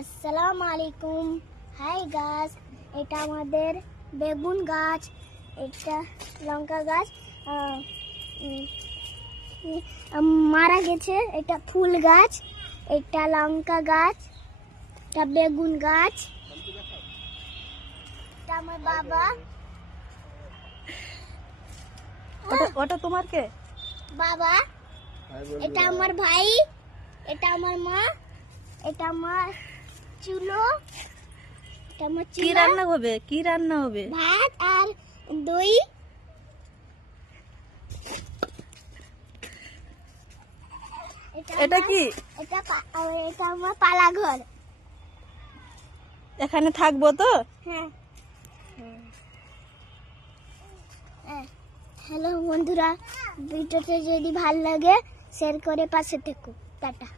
আসসালামু আলাইকুম। হাই গাছ, এটা আমাদের বেগুন গাছ, এটা লঙ্কা গাছ মারা গেছে। এটা ফুল গাছ, এটা লঙ্কা গাছ, এটা বেগুন গাছ, এটা আমার বাবা। ওটা তোমার কে? বাবা, এটা আমার ভাই, এটা আমার মা, এটা আমার চুলো, এটা আমার কি রান্না হবে? কি রান্না হবে? ভাত আর দই। এটা কি? এটা আমার পালা ঘর। এখানে থাকবো তো? হ্যাঁ। হ্যালো বন্ধুরা, ভিডিওটা যদি ভালো লাগে শেয়ার করে পাশে থেকো। টাটা।